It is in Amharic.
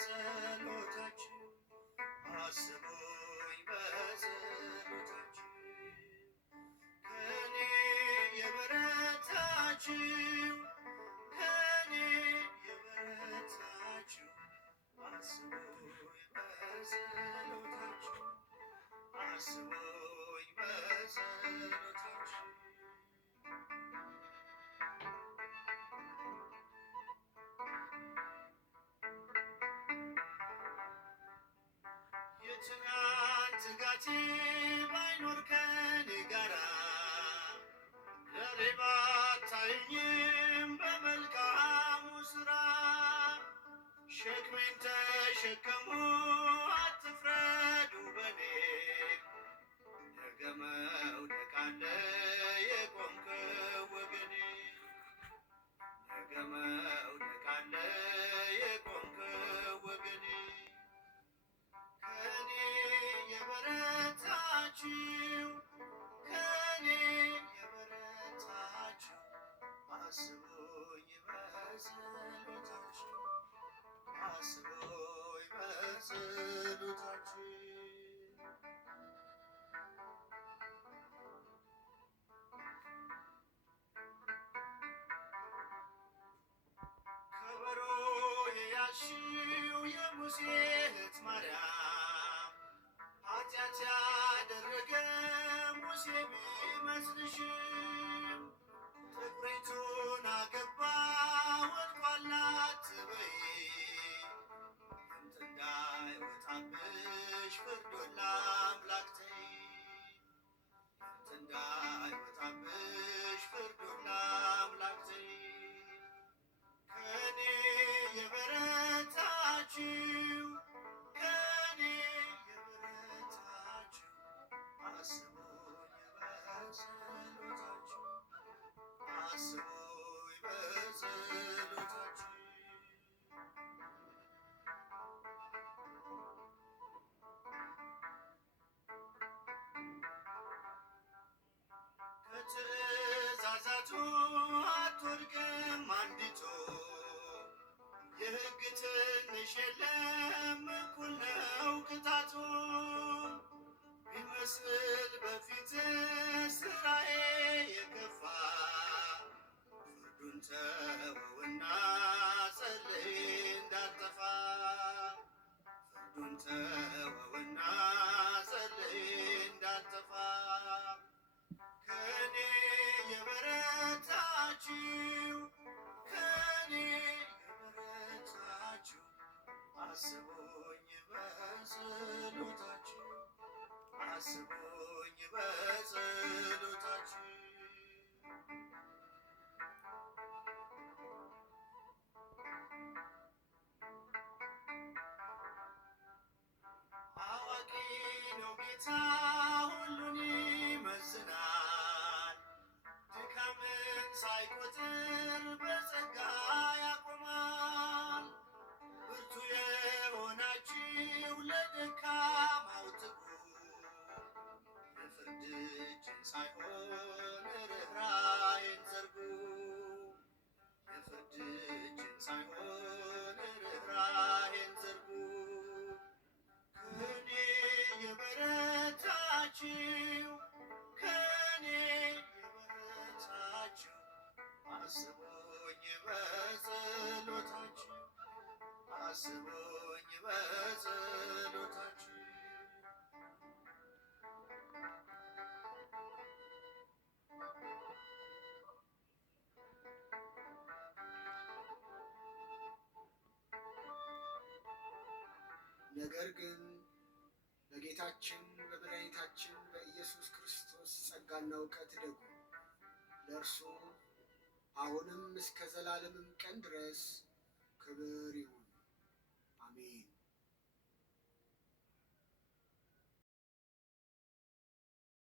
በጸሎታችሁ አስቡኝ በጸሎታችሁ ከኔ የበረታችሁ ከኔ የበረታችሁ አስቡኝ በጸሎታችሁ አስቡኝ በጸሎታችሁ የትናንት ትጋቴ ባይኖር ከኔ ጋራ ዛሬ ባታዩኝም በመልካሙ ስራ ሸክሜን ተሸከሙ አትፍረዱ በኔ ነገ መውደቅ አለ የቆምከው ወገኔ ነገ መውደቅ አለ የቆምከው ወገኔ ከኔ የበረታችሁ ከኔ የበረታችሁ አስቡኝ በጸሎታችሁ አስቡኝ በጸሎታችሁ ከበሮ የያዝሽው የሙሴ እህት ማርያም ኃጢአት ያደረገ ሙሴ ቢመስልሽም ጥቁሪቱን አገባ ወድቋል አትበይ ድምፅ እንዳይወጣብሽ ፍርዱን ለአምላክ ተይ ድምፅ እንዳይወጣብሽ ፍርዱን ለአምላክ ተይ ከኔ የበረታችሁ ከኔ የበረታችሁ አስቡኝ በጸሎታችሁ አስቡኝ በጸሎታችሁ ከትእዛዛቱ አትወድቅም አንዲቱ የሕግ ትንሽ የለም እኩል ነው ቅጣቱ ቢመስል በፊት ስራዬ የከፋ ፍርዱን ተወውና ጸልይ እንዳጠፋ ፍርዱን ተወውና ጸልይ እንዳጠፋ ከኔ የበረታችሁ ከኔ የበረታችሁ አስቡኝ በጸሎታችሁ አስቡኝ በጸሎታችሁ አዋቂ ነው ጌታ ሁሉን ይመዝናል ድካምን ሳይቆጥር በጸጋ ያቆማል ብርቱ የሆናችሁ ለደካማው ትጉ የፍርድ እጅን ሳይሆን ርኅራኄን ዘርጉ የፍርድ እጅን ሳይሆን ርኅራኄን ዘርጉ ከኔ የበረታችሁ ከኔ የበረታችሁ አስቡኝ በጸሎታችሁ አስቡኝ በጸሎታችሁ ነገር ግን በጌታችን በመድኃኒታችን በኢየሱስ ክርስቶስ ጸጋና እውቀት እደጉ ለእርሱ አሁንም እስከ ዘላለምም ቀን ድረስ ክብር ይሁን አሜን።